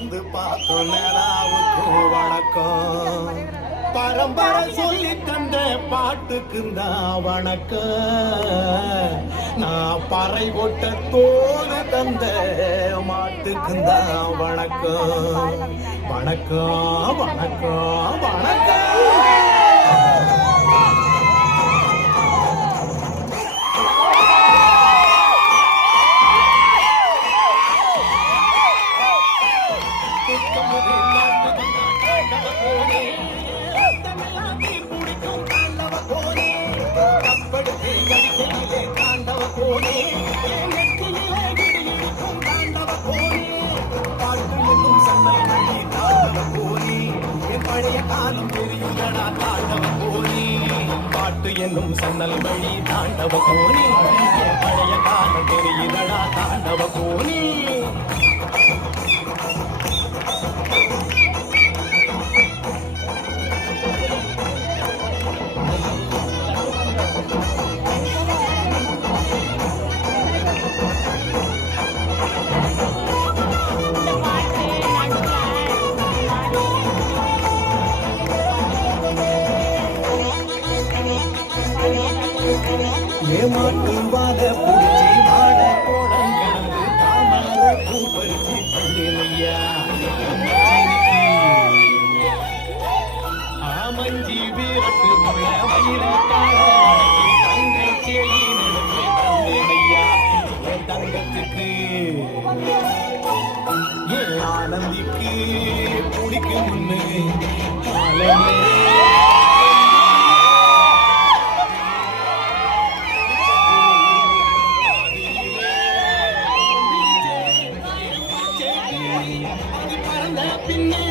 வந்து பார்த்தோம் நேராவுக்கும் வணக்கம் பரம்பரை சொல்லி தந்த பாட்டுக்குந்தான் வணக்கம் நான் பறை கொட்ட தோடு தந்த மாட்டுக்குந்தான் வணக்கம் வணக்கம் வணக்கம் வணக்கம் பழைய காலம் தெரியுதடா தாண்டவ கோரி பாட்டு என்னும் சன்னல் வழி தாண்டவ கோரி பழைய காலம் தெரியுதடா தாண்டவ கோரி ஏமாட்டு வாத புடிச்சி மாட கோடம் கடந்து தாமர பூ பறிச்சி தந்தேனையா ஆமஞ்சி வீரட்டு மயில காலி தங்கை செடி நடந்து தந்தேனையா என் தங்கத்துக்கு ஏன் ஆனந்திக்கு பிடிக்கும் முன்னு பின்னே